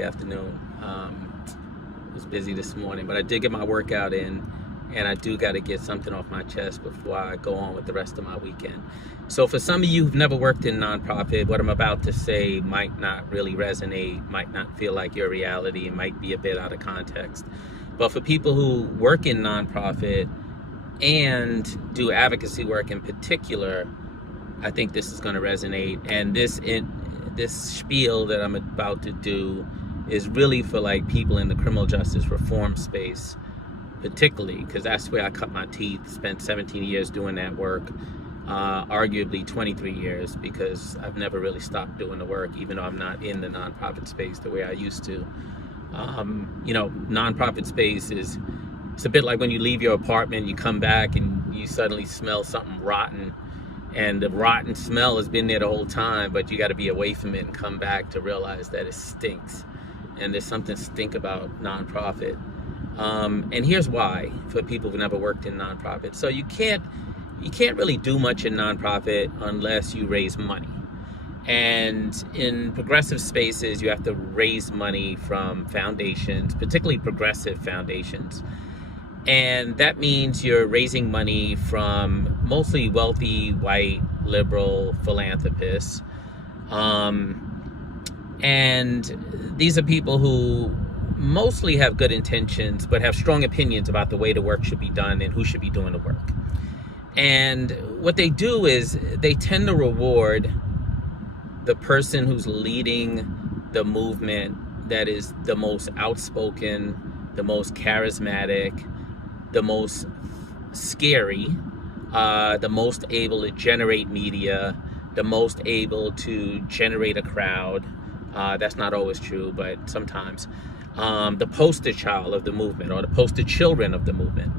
Afternoon. Was busy this morning, but I did get my workout in, and I do got to get something off my chest before I go on with the rest of my weekend. So for some of you who've never worked in nonprofit, what I'm about to say might not really resonate, might not feel like your reality, it might be a bit out of context. But for people who work in nonprofit and do advocacy work in particular, I think this is going to resonate. And this spiel that I'm about to do is really for like people in the criminal justice reform space, particularly because that's where I cut my teeth. Spent 17 years doing that work, arguably 23 years, because I've never really stopped doing the work, even though I'm not in the nonprofit space the way I used to. Nonprofit space it's a bit like when you leave your apartment, you come back and you suddenly smell something rotten. And the rotten smell has been there the whole time, but you got to be away from it and come back to realize that it stinks. And there's something stink about nonprofit. And here's why, for people who've never worked in nonprofit. So you can't really do much in nonprofit unless you raise money. And in progressive spaces, you have to raise money from foundations, particularly progressive foundations. And that means you're raising money from mostly wealthy, white, liberal philanthropists. And these are people who mostly have good intentions, but have strong opinions about the way the work should be done and who should be doing the work. And what they do is they tend to reward the person who's leading the movement that is the most outspoken, the most charismatic, the most scary, the most able to generate media, the most able to generate a crowd. That's not always true, but sometimes. The poster child of the movement, or the poster children of the movement.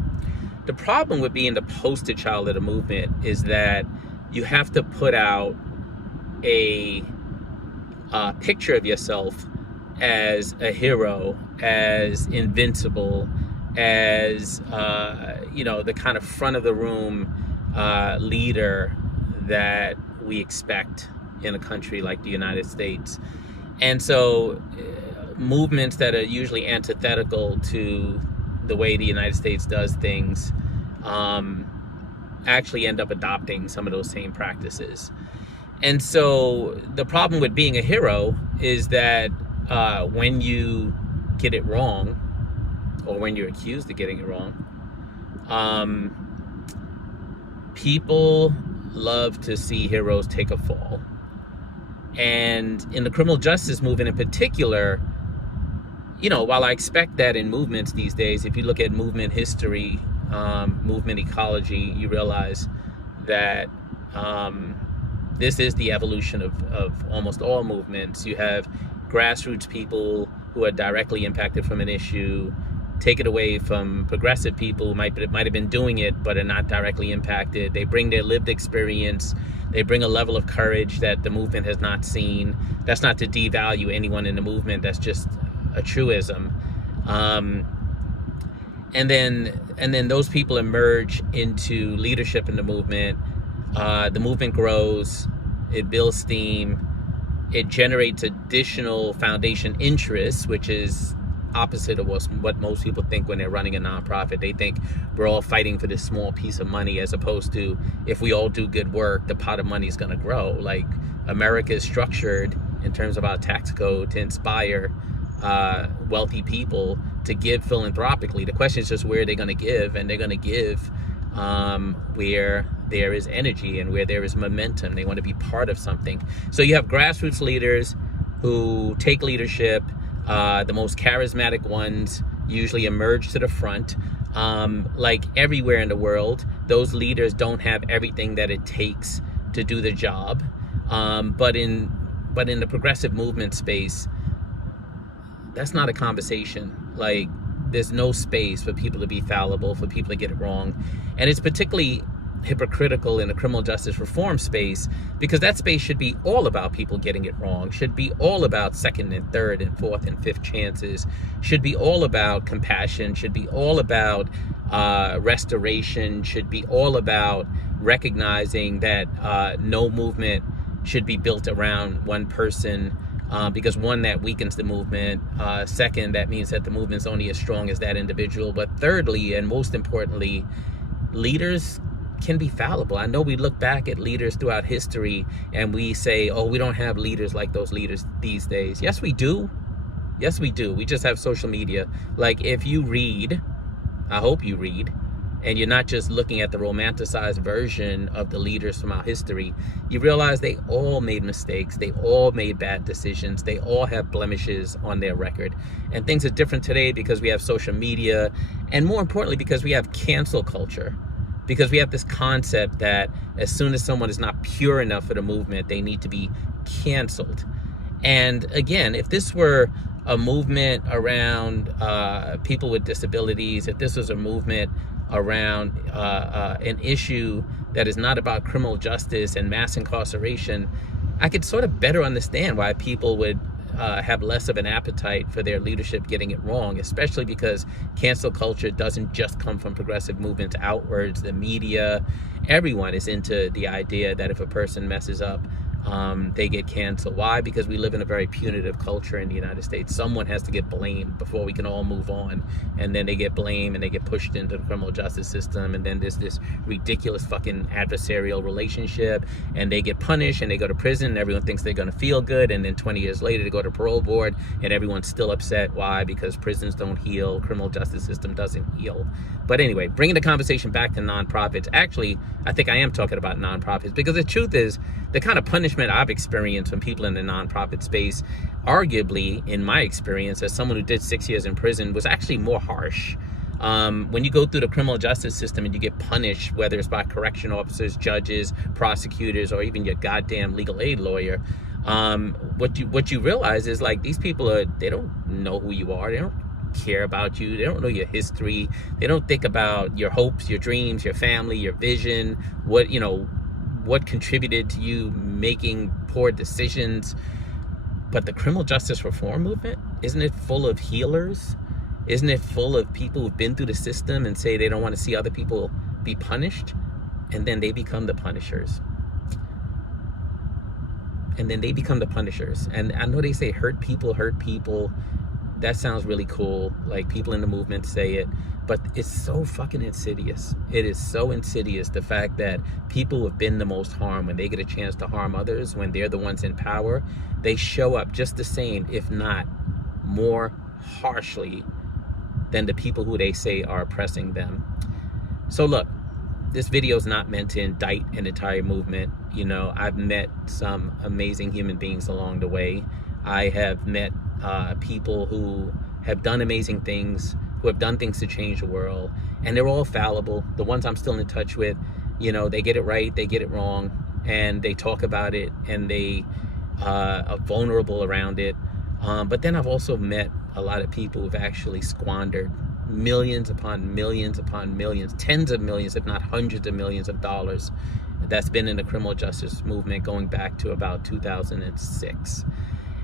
The problem with being the poster child of the movement is that you have to put out a picture of yourself as a hero, as invincible, as the kind of front of the room leader that we expect in a country like the United States. And so movements that are usually antithetical to the way the United States does things actually end up adopting some of those same practices. And so the problem with being a hero is that when you get it wrong, or when you're accused of getting it wrong, people love to see heroes take a fall. And in the criminal justice movement in particular, while I expect that in movements these days, if you look at movement history, movement ecology, you realize that this is the evolution of almost all movements. You have grassroots people who are directly impacted from an issue. Take it away from progressive people who might have been doing it but are not directly impacted. They bring their lived experience. They bring a level of courage that the movement has not seen. That's not to devalue anyone in the movement. That's just a truism. And then those people emerge into leadership in the movement. The movement grows. It builds steam. It generates additional foundation interests, which is opposite of what most people think when they're running a nonprofit. They think we're all fighting for this small piece of money, as opposed to if we all do good work, the pot of money is going to grow. Like, America is structured in terms of our tax code to inspire wealthy people to give philanthropically. The question is just where are they going to give, and they're going to give where there is energy and where there is momentum. They want to be part of something. So you have grassroots leaders who take leadership. The most charismatic ones usually emerge to the front. Like everywhere in the world, those leaders don't have everything that it takes to do the job. But in the progressive movement space, that's not a conversation. Like, there's no space for people to be fallible, for people to get it wrong. And it's particularly hypocritical in the criminal justice reform space, because that space should be all about people getting it wrong, should be all about second and third and fourth and fifth chances, should be all about compassion, should be all about restoration, should be all about recognizing that no movement should be built around one person because one, that weakens the movement. Second, that means that the movement's only as strong as that individual. But thirdly, and most importantly, leaders can be fallible. I know we look back at leaders throughout history and we say, oh, we don't have leaders like those leaders these days. Yes, we do. Yes, we do. We just have social media. Like, if you read, I hope you read, and you're not just looking at the romanticized version of the leaders from our history, you realize they all made mistakes. They all made bad decisions. They all have blemishes on their record. And things are different today because we have social media, and more importantly, because we have cancel culture. Because we have this concept that as soon as someone is not pure enough for the movement, they need to be canceled. And again, if this were a movement around people with disabilities, if this was a movement around an issue that is not about criminal justice and mass incarceration, I could sort of better understand why people would have less of an appetite for their leadership getting it wrong, especially because cancel culture doesn't just come from progressive movements outwards. The media, everyone is into the idea that if a person messes up, they get canceled. Why? Because we live in a very punitive culture in the United States. Someone has to get blamed before we can all move on. And then they get blamed and they get pushed into the criminal justice system. And then there's this ridiculous fucking adversarial relationship. And they get punished and they go to prison and everyone thinks they're going to feel good. And then 20 years later, they go to parole board and everyone's still upset. Why? Because prisons don't heal. Criminal justice system doesn't heal. But anyway, bringing the conversation back to nonprofits. Actually, I think I am talking about nonprofits because the truth is, the kind of punishment I've experienced from people in the nonprofit space, arguably, in my experience, as someone who did 6 years in prison, was actually more harsh. When you go through the criminal justice system and you get punished, whether it's by correction officers, judges, prosecutors, or even your goddamn legal aid lawyer, what you realize is, like, these people they don't know who you are. They don't care about you. They don't know your history. They don't think about your hopes, your dreams, your family, your vision, what contributed to you making poor decisions. But the criminal justice reform movement, isn't it full of healers? Isn't it full of people who've been through the system and say they don't want to see other people be punished? And then they become the punishers. And I know they say hurt people. That sounds really cool. Like, people in the movement say it. But it's so fucking insidious. It is so insidious, the fact that people who have been the most harmed, when they get a chance to harm others, when they're the ones in power, they show up just the same, if not more harshly than the people who they say are oppressing them. So look, this video is not meant to indict an entire movement. I've met some amazing human beings along the way. I have met people who have done amazing things, who have done things to change the world, and they're all fallible. The ones I'm still in touch with, they get it right, they get it wrong, and they talk about it, and they are vulnerable around it. But then I've also met a lot of people who've actually squandered millions upon millions upon millions, tens of millions, if not hundreds of millions of dollars that's been in the criminal justice movement going back to about 2006.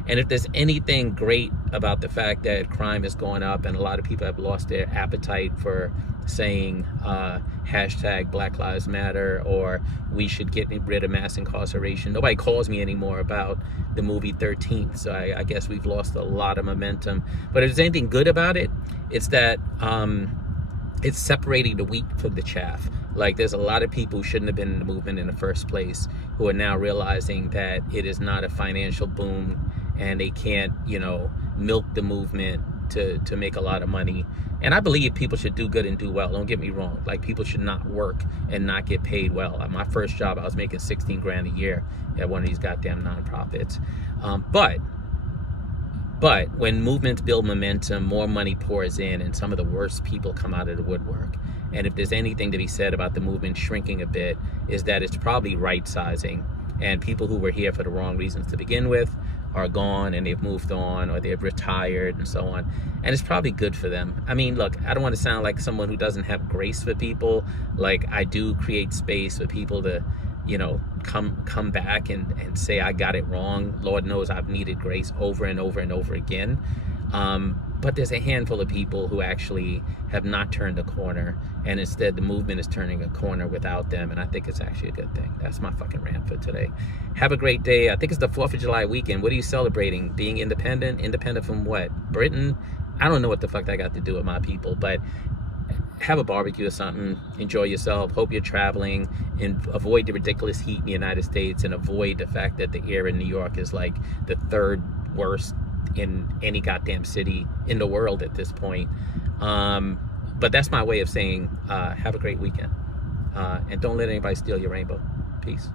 And if there's anything great about the fact that crime is going up and a lot of people have lost their appetite for saying hashtag Black Lives Matter, or we should get rid of mass incarceration. Nobody calls me anymore about the movie 13th, so I guess we've lost a lot of momentum. But if there's anything good about it, it's that it's separating the wheat from the chaff. Like, there's a lot of people who shouldn't have been in the movement in the first place who are now realizing that it is not a financial boom and they can't, milk the movement to make a lot of money. And I believe people should do good and do well. Don't get me wrong. Like, people should not work and not get paid well. At my first job, I was making 16 grand a year at one of these goddamn nonprofits. But when movements build momentum, more money pours in and some of the worst people come out of the woodwork. And if there's anything to be said about the movement shrinking a bit, is that it's probably right sizing. And people who were here for the wrong reasons to begin with are gone, and they've moved on, or they've retired and so on. And it's probably good for them. I mean, look, I don't want to sound like someone who doesn't have grace for people. Like, I do create space for people to, come back and say I got it wrong. Lord knows I've needed grace over and over and over again. But there's a handful of people who actually have not turned a corner, and instead the movement is turning a corner without them, and I think it's actually a good thing. That's my fucking rant for today. Have a great day. I think it's the 4th of July weekend. What are you celebrating? Being independent? Independent from what? Britain? I don't know what the fuck that got to do with my people, but have a barbecue or something. Enjoy yourself. Hope you're traveling, and avoid the ridiculous heat in the United States, and avoid the fact that the air in New York is like the 3rd worst in any goddamn city in the world at this point. But that's my way of saying have a great weekend, and don't let anybody steal your rainbow. Peace.